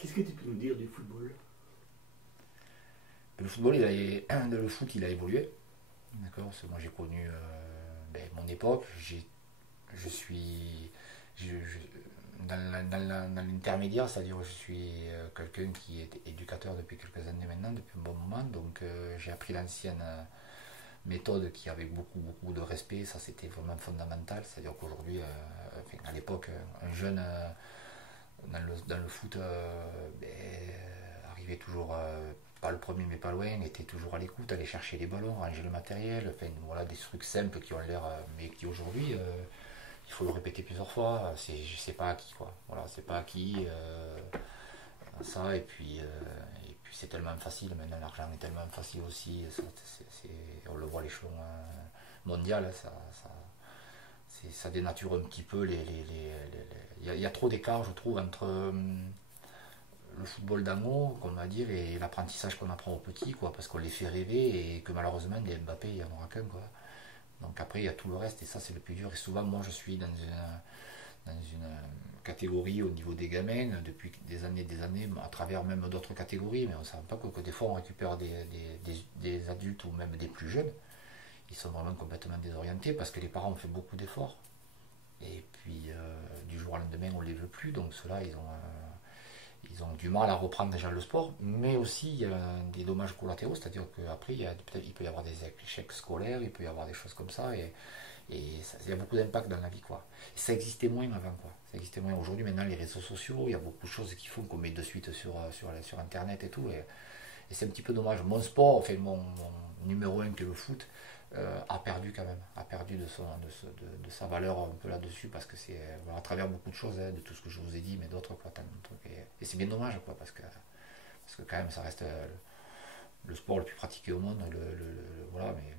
Qu'est-ce que tu peux nous dire du football? Le football, le foot, il a évolué. D'accord. Parce que moi, j'ai connu mon époque. Je suis dans l'intermédiaire, c'est-à-dire je suis quelqu'un qui est éducateur depuis quelques années maintenant, depuis un bon moment. Donc, j'ai appris l'ancienne méthode qui avait beaucoup de respect. Ça, c'était vraiment fondamental. C'est-à-dire qu'aujourd'hui, enfin, à l'époque, un jeune dans le foot arrivait toujours, pas le premier mais pas loin, était toujours à l'écoute, allait chercher les ballons, ranger le matériel, enfin voilà, des trucs simples qui ont l'air, mais qui aujourd'hui, il faut le répéter plusieurs fois, c'est pas acquis quoi. Voilà, c'est pas acquis ça, et puis c'est tellement facile maintenant, l'argent est tellement facile aussi, on le voit à l'échelon mondial, ça dénature un petit peu il y a trop d'écart je trouve entre le football d'amour, qu'on va dire, et l'apprentissage qu'on apprend aux petits, quoi, parce qu'on les fait rêver et que malheureusement, des Mbappé, il n'y en aura qu'un, quoi. Donc après, il y a tout le reste, et ça, c'est le plus dur. Et souvent, moi, je suis dans une catégorie au niveau des gamins depuis des années, à travers même d'autres catégories, mais on ne sait pas que des fois, on récupère des adultes ou même des plus jeunes. Ils sont vraiment complètement désorientés parce que les parents ont fait beaucoup d'efforts. Et puis, du jour au lendemain, on ne les veut plus, donc ceux-là, ils ont du mal à reprendre déjà le sport, mais aussi il y a des dommages collatéraux, c'est-à-dire qu'après il peut y avoir des échecs scolaires, il peut y avoir des choses comme ça, il y a beaucoup d'impact dans la vie, quoi. Et ça existait moins avant, quoi. Ça existait moins. Aujourd'hui, maintenant, les réseaux sociaux, il y a beaucoup de choses qui font qu'on met de suite sur Internet et tout, et c'est un petit peu dommage. Mon sport, enfin mon numéro un qui est le foot, a perdu quand même, a perdu de sa valeur un peu là-dessus parce que c'est à travers beaucoup de choses, hein, de tout ce que je vous ai dit, mais d'autres quoi, tellement de trucs. Et c'est bien dommage quoi, parce que quand même ça reste le sport le plus pratiqué au monde, voilà, mais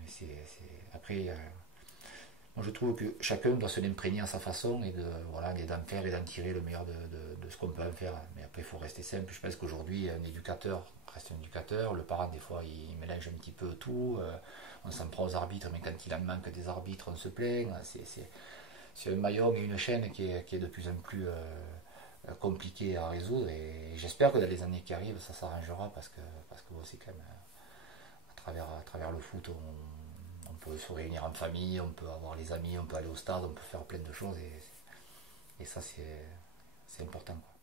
après moi je trouve que chacun doit se l'imprégner à sa façon et voilà, d'en faire et d'en tirer le meilleur de ce qu'on peut en faire. Mais après il faut rester simple. Je pense qu'aujourd'hui un éducateur reste un éducateur. Le parent des fois il mélange un petit peu tout. On s'en prend aux arbitres, mais quand il en manque des arbitres, on se plaint. C'est un maillon et une chaîne qui est de plus en plus compliqué à résoudre. Et j'espère que dans les années qui arrivent, ça s'arrangera parce que aussi quand même, à travers le foot, on peut se réunir en famille, on peut avoir les amis, on peut aller au stade, on peut faire plein de choses. Et ça, c'est important, quoi.